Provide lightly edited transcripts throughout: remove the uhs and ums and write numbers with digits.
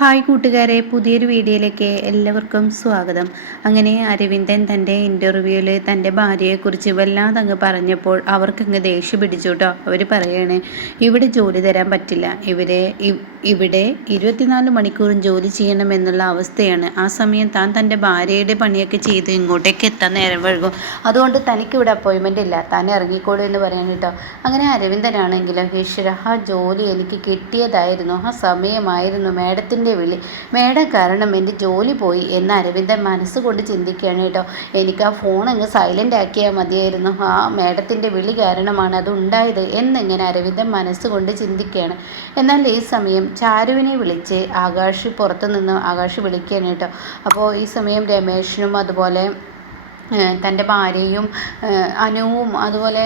Hi കൂട്ടുകാരെ, പുതിയൊരു വീഡിയോയിലേക്ക് എല്ലാവർക്കും സ്വാഗതം. അങ്ങനെ അരവിന്ദൻ തൻ്റെ ഇൻ്റർവ്യൂവിൽ തൻ്റെ ഭാര്യയെക്കുറിച്ച് വല്ലാതെ അങ്ങ് പറഞ്ഞപ്പോൾ അവർക്കങ്ങ് ദേഷ്യം പിടിച്ചു കേട്ടോ. അവർ പറയാണ്, ഇവിടെ ജോലി തരാൻ പറ്റില്ല, ഇവിടെ 24 മണിക്കൂറും ജോലി ചെയ്യണമെന്നുള്ള അവസ്ഥയാണ്. ആ സമയം താൻ തൻ്റെ ഭാര്യയുടെ പണിയൊക്കെ ചെയ്ത് ഇങ്ങോട്ടേക്ക് എത്താൻ നേരം വഴുകും. അതുകൊണ്ട് തനിക്കിവിടെ അപ്പോയിൻമെൻ്റ് ഇല്ല, താൻ ഇറങ്ങിക്കോളൂ എന്ന് പറയാൻ കേട്ടോ. അങ്ങനെ അരവിന്ദനാണെങ്കിലും, ഈശ്വര, ആ ജോലി എനിക്ക് കിട്ടിയതായിരുന്നു, ആ സമയമായിരുന്നു മേഡത്തിൻ്റെ വിളി, മേഡം കാരണം എൻ്റെ ജോലി പോയി എന്ന് അരവിന്ദൻ മനസ്സുകൊണ്ട് ചിന്തിക്കുകയാണ് കേട്ടോ. എനിക്ക് ആ ഫോൺ അങ്ങ് സൈലൻ്റ് ആക്കിയാൽ മതിയായിരുന്നു, ആ മേഡത്തിൻ്റെ വിളി കാരണമാണ് അത് ഉണ്ടായത് എന്നിങ്ങനെ അരവിന്ദൻ മനസ്സുകൊണ്ട് ചിന്തിക്കുകയാണ്. എന്നാൽ ഈ സമയം ചാരുവിനെ വിളിച്ച് ആകാശ് വിളിക്കുകയാണ് കേട്ടോ. അപ്പോൾ ഈ സമയം രമേശനും അതുപോലെ തൻ്റെ ഭാര്യയും അനുവും അതുപോലെ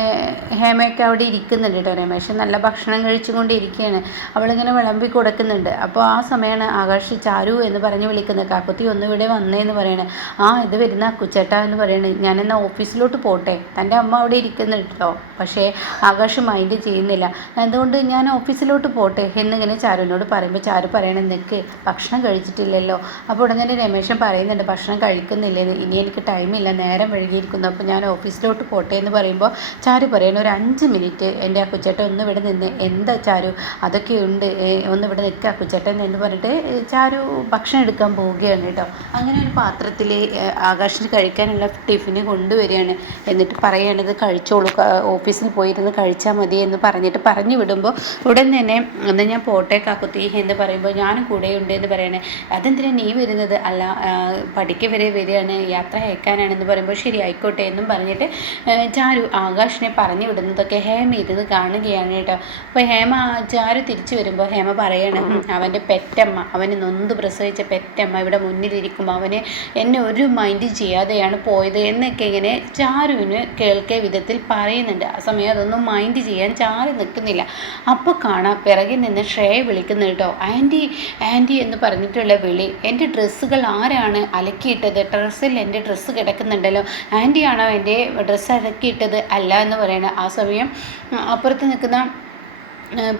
ഹേമയൊക്കെ അവിടെ ഇരിക്കുന്നുണ്ട് കേട്ടോ. രമേശൻ നല്ല ഭക്ഷണം കഴിച്ചുകൊണ്ടിരിക്കുകയാണ്, അവളിങ്ങനെ വിളമ്പി കൊടുക്കുന്നുണ്ട്. അപ്പോൾ ആ സമയമാണ് ആകാശ് ചാരു എന്ന് പറഞ്ഞ് വിളിക്കുന്നത്. കാക്കുത്തി ഒന്നിവിടെ വന്നേന്ന് പറയണേ. ഇത് വരുന്ന അക്കുച്ചേട്ടാ എന്ന് പറയണത്. ഞാനെന്നാൽ ഓഫീസിലോട്ട് പോട്ടെ, തൻ്റെ അമ്മ അവിടെ ഇരിക്കുന്നുണ്ട് കേട്ടോ. പക്ഷേ ആകാശ് മൈൻഡ് ചെയ്യുന്നില്ല. അതുകൊണ്ട് ഞാൻ ഓഫീസിലോട്ട് പോട്ടെ എന്നിങ്ങനെ ചാരുവിനോട് പറയുമ്പോൾ ചാരു പറയണേ, നിൽക്ക്, ഭക്ഷണം കഴിച്ചിട്ടില്ലല്ലോ. അപ്പോൾ ഉടനെ രമേശൻ പറയുന്നുണ്ട്, ഭക്ഷണം കഴിക്കുന്നില്ലേന്ന്, ഇനി എനിക്ക് ടൈമില്ല, നേരം വഴുകിയിരിക്കുന്നു, അപ്പോൾ ഞാൻ ഓഫീസിലോട്ട് പോട്ടെ എന്ന് പറയുമ്പോൾ ചാരു പറയണ, ഒരു 5 മിനിറ്റ് എൻ്റെ അക്കുച്ചേട്ടൻ ഒന്ന് ഇവിടെ നിന്ന്. എന്താ ചാരു, അതൊക്കെ ഉണ്ട്, ഒന്ന് ഇവിടെ നിൽക്കുക അക്കുച്ചേട്ടൻ എന്ന് പറഞ്ഞിട്ട് ചാരു ഭക്ഷണം എടുക്കാൻ പോവുകയാണ് കേട്ടോ. അങ്ങനെ ഒരു പാത്രത്തിൽ ആകാശിന് കഴിക്കാനുള്ള ടിഫിന് കൊണ്ടുവരികയാണ്. എന്നിട്ട് പറയുകയാണ്, ഇത് കഴിച്ചോളൂ, ഓഫീസിൽ പോയിരുന്ന് കഴിച്ചാൽ മതി എന്ന് പറഞ്ഞിട്ട് പറഞ്ഞു വിടുമ്പോൾ ഉടൻ തന്നെ എന്നാൽ ഞാൻ പോട്ടെ കാക്കുത്തി എന്ന് പറയുമ്പോൾ ഞാനും കൂടെയുണ്ട് എന്ന് പറയണേ. അതെന്തിനാണ് നീ വരുന്നത്? അല്ല, പഠിക്ക വരെ വരികയാണ്, യാത്ര അയക്കാനാണെന്ന് പറയുമ്പോൾ ശരി ആയിക്കോട്ടെ എന്നും പറഞ്ഞിട്ട് ചാരു ആകാശിനെ പറഞ്ഞു വിടുന്നതൊക്കെ ഹേമ ഇരുന്ന് കാണുകയാണ് കേട്ടോ. അപ്പോൾ ചാരു തിരിച്ചു വരുമ്പോൾ ഹേമ പറയാണ്, അവൻ്റെ പെറ്റമ്മ, അവന് നൊന്ത് പ്രസവിച്ച പെറ്റമ്മ ഇവിടെ മുന്നിലിരിക്കുമ്പോൾ അവന് എന്നെ ഒരു മൈൻഡ് ചെയ്യാതെയാണ് പോയത് എന്നൊക്കെ ഇങ്ങനെ ചാരുവിന് കേൾക്കിയ വിധത്തിൽ പറയുന്നുണ്ട്. ആ സമയം അതൊന്നും മൈൻഡ് ചെയ്യാൻ ചാരു നിൽക്കുന്നില്ല. അപ്പോൾ കാണാം പിറകിൽ നിന്ന് ശ്രേയ വിളിക്കുന്നു കേട്ടോ. ആൻറ്റി എന്ന് പറഞ്ഞിട്ടുള്ള വിളി. എൻ്റെ ഡ്രസ്സുകൾ ആരാണ് അലക്കിയിട്ടത്? ടെറസിൽ എൻ്റെ ഡ്രസ്സ് കിടക്കുന്നുണ്ടല്ലോ, ആൻറ്റിയാണോ എൻ്റെ ഡ്രസ്സ് അലക്കിയിട്ടത്? അല്ല എന്ന് പറയണ. ആ സമയം അപ്പുറത്ത് നിൽക്കുന്ന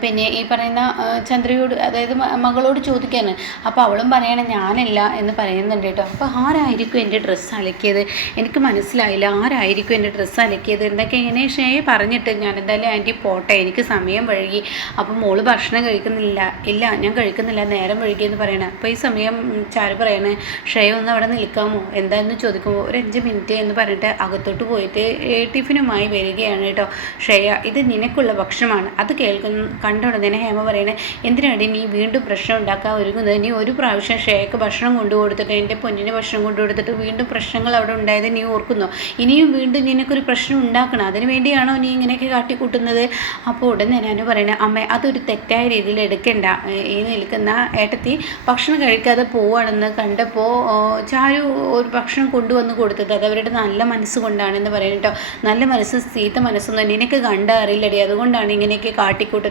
പിന്നെ ഈ പറയുന്ന ചന്ദ്രയോട്, അതായത് മകളോട് ചോദിക്കാണ്. അപ്പോൾ അവളും പറയണം ഞാനല്ല എന്ന് പറയുന്നുണ്ട് കേട്ടോ. അപ്പോൾ ആരായിരിക്കും എൻ്റെ ഡ്രസ്സ് അലക്കിയത്? എനിക്ക് മനസ്സിലായില്ല, ആരായിരിക്കും എൻ്റെ ഡ്രസ്സ് അലക്കിയത് എന്നൊക്കെ ഇങ്ങനെ ശ്രേയ പറഞ്ഞിട്ട് ഞാൻ എന്തായാലും ആൻറ്റി പോട്ടെ, എനിക്ക് സമയം വഴുകി. അപ്പോൾ മോള് ഭക്ഷണം കഴിക്കുന്നില്ല? ഇല്ല, ഞാൻ കഴിക്കുന്നില്ല, നേരം വഴുകിയെന്ന് പറയണേ. അപ്പോൾ ഈ സമയം ചാരു പറയണേ, ശ്രേയ ഒന്ന് അവിടെ നിൽക്കാമോ എന്താണെന്ന് ചോദിക്കുമ്പോൾ ഒരു 5 മിനിറ്റ് എന്ന് പറഞ്ഞിട്ട് അകത്തോട്ട് പോയിട്ട് ടിഫിനുമായി വരികയാണ് കേട്ടോ. ശ്രേയ, ഇത് നിനക്കുള്ള ഭക്ഷണമാണ്. അത് കണ്ട ഉടനെ ഹേമ പറയണേ, എന്തിനാണ് നീ വീണ്ടും പ്രശ്നം ഉണ്ടാക്കാൻ ഒരുങ്ങുന്നത്? നീ ഒരു പ്രാവശ്യം ശ്രേയക്ക് ഭക്ഷണം കൊണ്ടുകൊടുത്തിട്ട്, എൻ്റെ പൊന്നിന് ഭക്ഷണം കൊണ്ടുകൊടുത്തിട്ട് വീണ്ടും പ്രശ്നങ്ങൾ അവിടെ ഉണ്ടായത് നീ ഓർക്കുന്നോ? ഇനിയും വീണ്ടും നിനക്കൊരു പ്രശ്നം ഉണ്ടാക്കണം, അതിന് വേണ്ടിയാണോ നീ ഇങ്ങനെയൊക്കെ കാട്ടിക്കൂട്ടുന്നത്? അപ്പോൾ ഉടനെ ഞാൻ പറയണേ, അമ്മ അതൊരു തെറ്റായ രീതിയിൽ എടുക്കണ്ട. ഈ നിൽക്കുന്ന ഏട്ടത്തി ഭക്ഷണം കഴിക്കാതെ പോവുകയാണെന്ന് കണ്ടപ്പോൾ ചാരു ഒരു ഭക്ഷണം കൊണ്ടുവന്ന് കൊടുത്തത് അത് അവരുടെ നല്ല മനസ്സുകൊണ്ടാണെന്ന് പറയണം കേട്ടോ. നല്ല മനസ്സ് ചീത്ത മനസ്സൊന്നും നിനക്ക് കണ്ടറിയില്ലടി, അതുകൊണ്ടാണ് ഇങ്ങനെയൊക്കെ കാട്ടിക്കൂട്ടുന്നത്.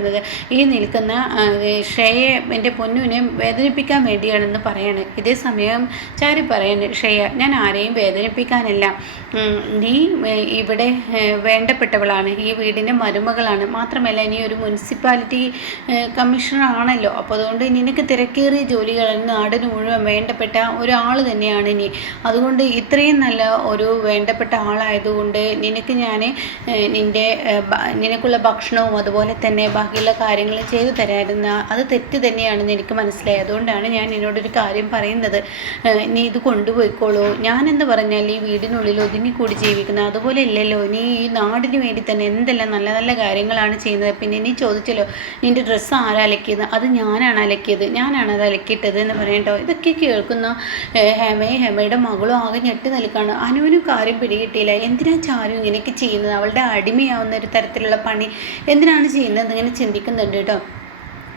ഈ നിൽക്കുന്ന ശ്രേയെ എൻ്റെ പൊന്നുവിനെ വേദനിപ്പിക്കാൻ വേണ്ടിയാണെന്ന് പറയാണ്. ഇതേ സമയം ചാരു പറയാണ്, ശ്രേയ, ഞാൻ ആരെയും വേദനിപ്പിക്കാനല്ല, നീ ഇവിടെ വേണ്ടപ്പെട്ടവളാണ്, ഈ വീടിൻ്റെ മരുമകളാണ്, മാത്രമല്ല നീ ഒരു മുനിസിപ്പാലിറ്റി കമ്മീഷണർ ആണല്ലോ. അപ്പോൾ അതുകൊണ്ട് നിനക്ക് തിരക്കേറിയ ജോലികളാണ്, നാടിന് മുഴുവൻ വേണ്ടപ്പെട്ട ഒരാൾ തന്നെയാണ് നീ. അതുകൊണ്ട് ഇത്രയും നല്ല ഒരു വേണ്ടപ്പെട്ട ആളായതുകൊണ്ട് നിനക്ക് ഞാൻ നിനക്കുള്ള ഭക്ഷണവും അതുപോലെ തന്നെ ബാക്കിയുള്ള കാര്യങ്ങൾ ചെയ്തു തരായിരുന്ന അത് തെറ്റ് തന്നെയാണെന്ന് എനിക്ക് മനസ്സിലായി. അതുകൊണ്ടാണ് ഞാൻ നിന്നോടൊരു കാര്യം പറയുന്നത്, നീ ഇത് കൊണ്ടുപോയിക്കോളൂ. ഞാനെന്ന് പറഞ്ഞാൽ ഈ വീടിനുള്ളിൽ ഒതുങ്ങിക്കൂടി ജീവിക്കുന്നത് അതുപോലെ ഇല്ലല്ലോ. നീ ഈ നാടിന് വേണ്ടി തന്നെ എന്തെല്ലാം നല്ല നല്ല കാര്യങ്ങളാണ് ചെയ്യുന്നത്. പിന്നെ നീ ചോദിച്ചല്ലോ നിൻ്റെ ഡ്രസ്സ് ആരാ അലക്കിയത്? അത് ഞാനാണ് അലക്കിയത്, ഞാനാണ് അത് അലക്കിയിട്ടത് എന്ന് പറയട്ടോ. ഇതൊക്കെ കേൾക്കുന്ന ഹേമയുടെ മകളും ആകെ ഞെട്ടി നിൽക്കുകയാണ്. അനുവിനും കാര്യം പിടികിട്ടിയില്ല. എന്തിനാ ചാരു ഇങ്ങനെയൊക്കെ ചെയ്യുന്നത്? അവളുടെ അടിമയാവുന്ന ഒരു തരത്തിലുള്ള പണി എന്തിനാണ് ചെയ്യുന്നത് ഇങ്ങനെ ചിന്തിക്കുന്നുണ്ട് കേട്ടോ.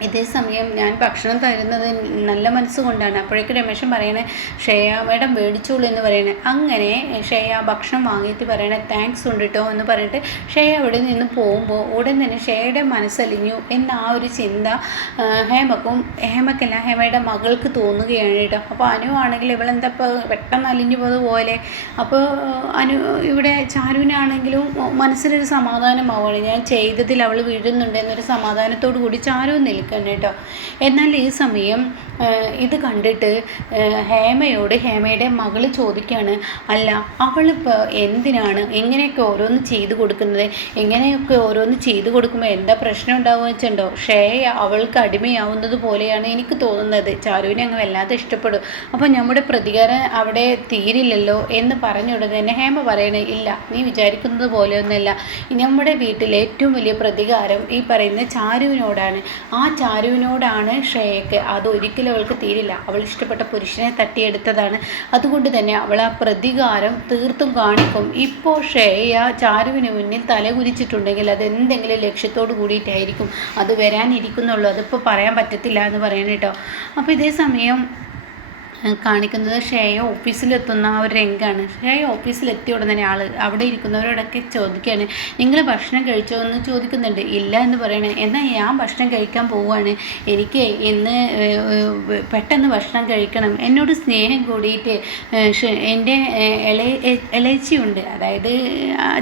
ഇതേ സമയം ഞാൻ ഭക്ഷണം തരുന്നത് നല്ല മനസ്സുകൊണ്ടാണ്. അപ്പോഴേക്ക് രമേശൻ പറയണേ, ശ്രേയ മേഡം മേടിച്ചോളൂ എന്ന് പറയണേ. അങ്ങനെ ശ്രേയ ഭക്ഷണം വാങ്ങിയിട്ട് പറയണേ, താങ്ക്സ് ഉണ്ട് കേട്ടോ എന്ന് പറഞ്ഞിട്ട് ശ്രേയ അവിടെ നിന്ന് പോകുമ്പോൾ ഉടൻ തന്നെ ശ്രേയയുടെ മനസ്സലിഞ്ഞു എന്ന ആ ഒരു ചിന്ത ഹേമയുടെ മകൾക്ക് തോന്നുകയാണ് കേട്ടോ. അപ്പോൾ അനു ആണെങ്കിൽ ഇവളെന്താ ഇപ്പോൾ പെട്ടെന്ന് അലിഞ്ഞു പോതുപോലെ. അപ്പോൾ ഇവിടെ ചാരുവിനാണെങ്കിലും മനസ്സിലൊരു സമാധാനമാവുകയാണ്, ഞാൻ ചെയ്തതിൽ അവൾ വീഴുന്നുണ്ട് എന്നൊരു സമാധാനത്തോടു കൂടി ചാരു നിൽക്കും കേട്ടോ. എന്നാൽ ഈ സമയം ഇത് കണ്ടിട്ട് ഹേമയുടെ മകൾ ചോദിക്കുകയാണ്, അല്ല അവളിപ്പോൾ എന്തിനാണ് ഇങ്ങനെയൊക്കെ ഓരോന്ന് ചെയ്തു കൊടുക്കുന്നത്? ഇങ്ങനെയൊക്കെ ഓരോന്ന് ചെയ്തു കൊടുക്കുമ്പോൾ എന്താ പ്രശ്നം ഉണ്ടാവുക വെച്ചിട്ടുണ്ടോ? ശ്രേയ അവൾക്ക് അടിമയാവുന്നത് പോലെയാണ് എനിക്ക് തോന്നുന്നത്. ചാരുവിനെ അങ്ങ് വല്ലാതെ ഇഷ്ടപ്പെടും. അപ്പോൾ നമ്മുടെ പ്രതികാരം അവിടെ തീരില്ലല്ലോ എന്ന് പറഞ്ഞുടനെ തന്നെ ഹേമ പറയണേ, ഇല്ല, നീ വിചാരിക്കുന്നത് പോലെയൊന്നുമല്ല. നമ്മുടെ വീട്ടിലെ ഏറ്റവും വലിയ പ്രതികാരം ഈ പറയുന്ന ചാരുവിനോടാണ്. ആ ചാരുവിനോടാണ് ശ്രേയക്ക്. അതൊരിക്കലും അവൾക്ക് തീരില്ല. അവൾ ഇഷ്ടപ്പെട്ട പുരുഷനെ തട്ടിയെടുത്തതാണ്. അതുകൊണ്ട് തന്നെ അവൾ ആ പ്രതികാരം തീർത്തും കാണിക്കും. ഇപ്പോൾ ശ്രേയ ചാരുവിന് മുന്നിൽ തലകുലിച്ചിട്ടുണ്ടെങ്കിൽ അത് എന്തെങ്കിലും ലക്ഷ്യത്തോട് കൂടിയിട്ടായിരിക്കും. അത് വരാനിരിക്കുന്നുള്ളൂ. അതിപ്പോൾ പറയാൻ പറ്റത്തില്ല എന്ന് പറയണം കേട്ടോ. അപ്പോൾ ഇതേ സമയം കാണിക്കുന്നത് ശ്രേയ ഓഫീസിലെത്തുന്ന ആ ഒരു രംഗമാണ്. ശ്രേയ ഓഫീസിലെത്തിയ ഉടനെ തന്നെ അവിടെ ഇരിക്കുന്നവരോടൊക്കെ ചോദിക്കുകയാണ്, നിങ്ങൾ ഭക്ഷണം കഴിച്ചോ എന്ന് ചോദിക്കുന്നുണ്ട്. ഇല്ല എന്ന് പറയണേ. എന്നാൽ ഞാൻ ഭക്ഷണം കഴിക്കാൻ പോവുകയാണ്. എനിക്ക് ഇന്ന് പെട്ടെന്ന് ഭക്ഷണം കഴിക്കണം. എന്നോട് സ്നേഹം കൂടിയിട്ട് എൻ്റെ ഇളയച്ചിയുണ്ട്, അതായത്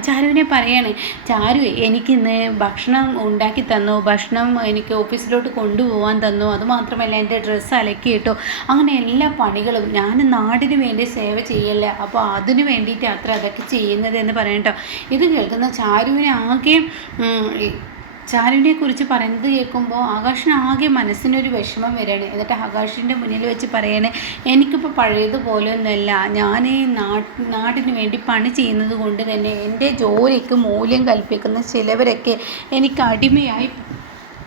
ചാരുവിനെ പറയാണ്, ചാരു എനിക്കിന്ന് ഭക്ഷണം ഉണ്ടാക്കി തന്നു, ഭക്ഷണം എനിക്ക് ഓഫീസിലോട്ട് കൊണ്ടുപോകാൻ തന്നു, അതുമാത്രമല്ല എൻ്റെ ഡ്രസ്സ് അലക്കിയിട്ടോ, അങ്ങനെ എല്ലാ പണികളും ഞാൻ നാടിന് വേണ്ടി സേവ ചെയ്യല്ല, അപ്പോൾ അതിന് വേണ്ടിയിട്ട് അത്ര അതൊക്കെ ചെയ്യുന്നത് എന്ന് പറയട്ടോ. ഇത് കേൾക്കുന്ന ചാരുവിനെ കുറിച്ച് പറയുന്നത് കേൾക്കുമ്പോൾ ആകാശിന് ആകെ മനസ്സിനൊരു വിഷമം വരികയാണ്. എന്നിട്ട് ആകാശിൻ്റെ മുന്നിൽ വെച്ച് പറയണേ, എനിക്കിപ്പോൾ പഴയതുപോലെ ഒന്നുമല്ല, ഞാൻ നാടിന് വേണ്ടി പണി ചെയ്യുന്നത് കൊണ്ട് തന്നെ എൻ്റെ ജോലിക്ക് മൂല്യം കൽപ്പിക്കുന്ന ചിലവരൊക്കെ എനിക്ക് അടിമയായി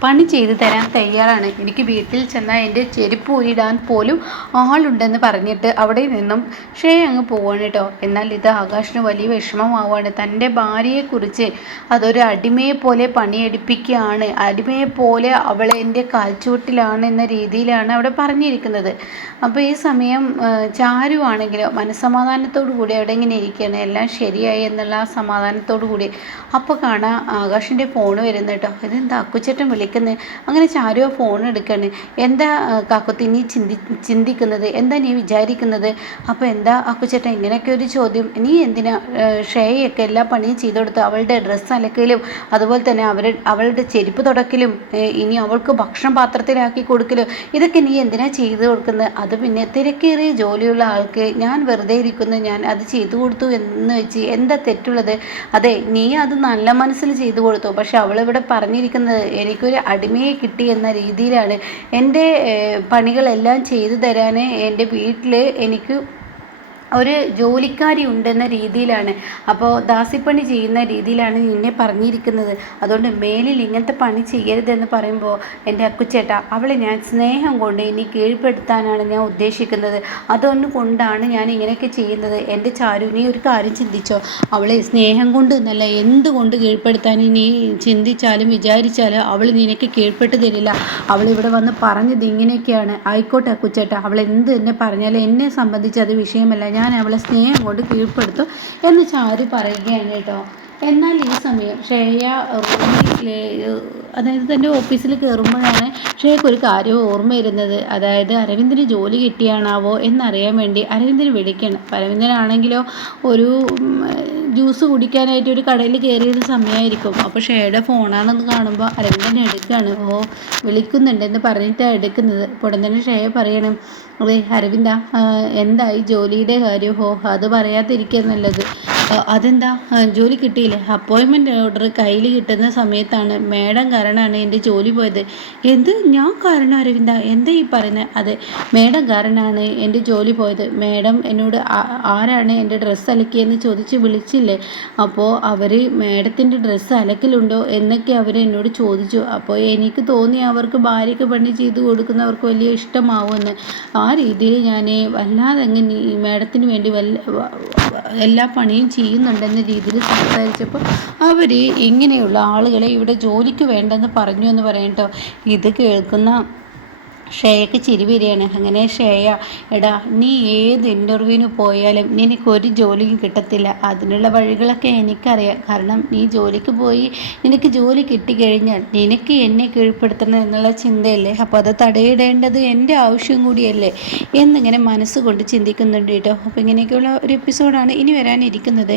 പണി ചെയ്തു തരാൻ തയ്യാറാണ്. എനിക്ക് വീട്ടിൽ ചെന്നാൽ എൻ്റെ ചെരുപ്പ് ഊരിടാൻ പോലും ആളുണ്ടെന്ന് പറഞ്ഞിട്ട് അവിടെ നിന്നും ശ്രേയ അങ്ങ് പോവാണ് കേട്ടോ. എന്നാൽ ഇത് ആകാശിന് വലിയ വിഷമമാവുകയാണ്. തൻ്റെ ഭാര്യയെക്കുറിച്ച് അതൊരു അടിമയെ പോലെ പണിയെടുപ്പിക്കുകയാണ്, അടിമയെ പോലെ അവൾ എൻ്റെ കാൽച്ചുവട്ടിലാണ് എന്ന രീതിയിലാണ് അവിടെ പറഞ്ഞിരിക്കുന്നത്. അപ്പോൾ ഈ സമയം ചാരു ആണെങ്കിലോ മനസ്സമാധാനത്തോടു കൂടി അവിടെ ഇങ്ങനെ ഇരിക്കുകയാണ്, എല്ലാം ശരിയായി എന്നുള്ള ആ സമാധാനത്തോടു കൂടി. അപ്പോൾ കാണാം ആകാശിൻ്റെ ഫോൺ വരുന്നത് കേട്ടോ. ഇതെന്താ അക്കുച്ചേട്ടൻ വിളിക്കുന്നത്? അങ്ങനെ ചാരു ആ ഫോൺ എടുക്കുകയാണ്. എന്താ കാക്കുത്തി നീ ചിന്തിക്കുന്നത്? എന്താ നീ വിചാരിക്കുന്നത്? അപ്പോൾ എന്താ അക്കുച്ചേട്ടൻ ഇങ്ങനെയൊക്കെ ഒരു ചോദ്യം? നീ എന്തിനാ ശ്രേയയൊക്കെ എല്ലാ പണിയും ചെയ്തു കൊടുത്ത് അവളുടെ ഡ്രസ്സ് അലക്കലും അതുപോലെ തന്നെ അവളുടെ ചെരുപ്പ് തുടക്കലും ഇനി അവൾക്ക് ഭക്ഷണം പാത്രത്തിലാക്കി കൊടുക്കലും ഇതൊക്കെ നീ എന്തിനാ ചെയ്തു കൊടുക്കുന്നത്? അത് പിന്നെ തിരക്കേറിയ ജോലിയുള്ള ആൾക്ക് ഞാൻ വെറുതെ ഇരിക്കുന്നു, ഞാൻ അത് ചെയ്തു കൊടുത്തു എന്ന് വെച്ച് എന്താ തെറ്റുള്ളത്? അതെ, നീ അത് നല്ല മനസ്സിൽ ചെയ്തു കൊടുത്തു. പക്ഷെ അവളിവിടെ പറഞ്ഞിരിക്കുന്നത് എനിക്കൊരു അടിമയെ കിട്ടി എന്ന രീതിയിലാണ്. എൻ്റെ പണികളെല്ലാം ചെയ്തു തരാൻ എൻ്റെ വീട്ടിൽ എനിക്ക് ഒരു ജോലിക്കാരി ഉണ്ടെന്ന രീതിയിലാണ്, അപ്പോൾ ദാസിപ്പണി ചെയ്യുന്ന രീതിയിലാണ് നിന്നെ പറഞ്ഞിരിക്കുന്നത്. അതുകൊണ്ട് മേലിൽ ഇങ്ങനത്തെ പണി ചെയ്യരുതെന്ന് പറയുമ്പോൾ എൻ്റെ അക്കുച്ചേട്ട, അവളെ ഞാൻ സ്നേഹം കൊണ്ട് ഇനി കീഴ്പ്പെടുത്താനാണ് ഞാൻ ഉദ്ദേശിക്കുന്നത്. അതൊന്നുകൊണ്ടാണ് ഞാൻ ഇങ്ങനെയൊക്കെ ചെയ്യുന്നത്. എൻ്റെ ചാരു, നീ ഒരു കാര്യം ചിന്തിച്ചോ? അവളെ സ്നേഹം കൊണ്ട് എന്നല്ല, എന്തുകൊണ്ട് കീഴ്പ്പെടുത്താൻ നീ ചിന്തിച്ചാലും വിചാരിച്ചാലും അവൾ നിനക്ക് കീഴ്പ്പെട്ട് തരില്ല. അവളിവിടെ വന്ന് പറഞ്ഞത് ഇങ്ങനെയൊക്കെയാണ്. ആയിക്കോട്ടെ അക്കുച്ചേട്ട, അവൾ എന്ത് തന്നെ പറഞ്ഞാലും എന്നെ സംബന്ധിച്ച് അത് വിഷയമല്ല, ഞാൻ അവളെ സ്നേഹം കൊണ്ട് കീഴ്പ്പെടുത്തും എന്ന് ചാരു പറയുകയാണ് കേട്ടോ. എന്നാൽ ഈ സമയം ശ്രേയ റൂമിൽ, അതായത് തൻ്റെ ഓഫീസിൽ കയറുമ്പോഴാണ് ശ്രേയക്ക് ഒരു കാര്യം ഓർമ്മ വരുന്നത്. അതായത് അരവിന്ദന് ജോലി കിട്ടിയാണാവോ എന്നറിയാൻ വേണ്ടി അരവിന്ദന് വിളിക്കണം. അരവിന്ദനാണെങ്കിലോ ഒരു ജ്യൂസ് കുടിക്കാനായിട്ട് ഒരു കടയിൽ കയറിയൊരു സമയമായിരിക്കും. അപ്പോൾ ശ്രേയയുടെ ഫോണാണെന്ന് കാണുമ്പോൾ അരവിന്ദൻ എടുക്കുകയാണ്. വിളിക്കുന്നുണ്ടെന്ന് പറഞ്ഞിട്ടാണ് എടുക്കുന്നത്. ഉടൻ തന്നെ ശ്രേയ പറയണം, അതെ അരവിന്ദ, എന്തായി ജോലിയുടെ കാര്യം? അത് പറയാതിരിക്കുക നല്ലത്. അതെന്താ, ജോലി കിട്ടിയില്ലേ? അപ്പോയിൻമെൻറ്റ് ഓർഡർ കയ്യിൽ കിട്ടുന്ന സമയത്താണ് മേഡം കാരണമാണ് എൻ്റെ ജോലി പോയത്. എന്ത്, ഞാൻ കാരണം അരവിന്ദ? എന്താ ഈ പറയുന്നത്? അതെ, മേഡം കാരണമാണ് എൻ്റെ ജോലി പോയത്. മേഡം എന്നോട് ആരാണ് എൻ്റെ ഡ്രസ്സ് അലക്കിയെന്ന് ചോദിച്ച് വിളിച്ചില്ലേ? അപ്പോൾ അവർ മേഡത്തിൻ്റെ ഡ്രസ്സ് അലക്കലുണ്ടോ എന്നൊക്കെ അവർ എന്നോട് ചോദിച്ചു. അപ്പോൾ എനിക്ക് തോന്നി അവർക്ക് ഭാര്യയ്ക്ക് പണി ചെയ്ത് കൊടുക്കുന്നവർക്ക് വലിയ ഇഷ്ടമാവുമെന്ന്. ആ രീതിയിൽ ഞാൻ വല്ലാതെ അങ്ങനെ മേഡത്തിന് വേണ്ടി എല്ലാ പണിയും ചെയ്യുന്നുണ്ടെന്ന രീതിയിൽ സംസാരിച്ചപ്പോൾ അവർ ഇങ്ങനെയുള്ള ആളുകളെ ഇവിടെ ജോലിക്ക് വേണ്ടെന്ന് പറഞ്ഞു എന്ന് പറയട്ടോ. ഇത് കേൾക്കുന്ന ശ്രേയക്ക് ചിരി വരികയാണ്. അങ്ങനെ ശ്രേയ, എടാ നീ ഏത് ഇൻ്റർവ്യൂവിന് പോയാലും നിനക്കൊരു ജോലിയും കിട്ടത്തില്ല. അതിനുള്ള വഴികളൊക്കെ എനിക്കറിയാം. കാരണം നീ ജോലിക്ക് പോയി നിനക്ക് ജോലി കിട്ടിക്കഴിഞ്ഞാൽ നിനക്ക് എന്നെ കീഴ്പ്പെടുത്തണം എന്നുള്ള ചിന്തയല്ലേ? അപ്പോൾ അത് തടയിടേണ്ടത് എൻ്റെ ആവശ്യം കൂടിയല്ലേ എന്നിങ്ങനെ മനസ്സുകൊണ്ട് ചിന്തിക്കുന്നുണ്ട് കേട്ടോ. അപ്പോൾ ഇങ്ങനെയൊക്കെയുള്ള ഒരു എപ്പിസോഡാണ് ഇനി വരാനിരിക്കുന്നത്.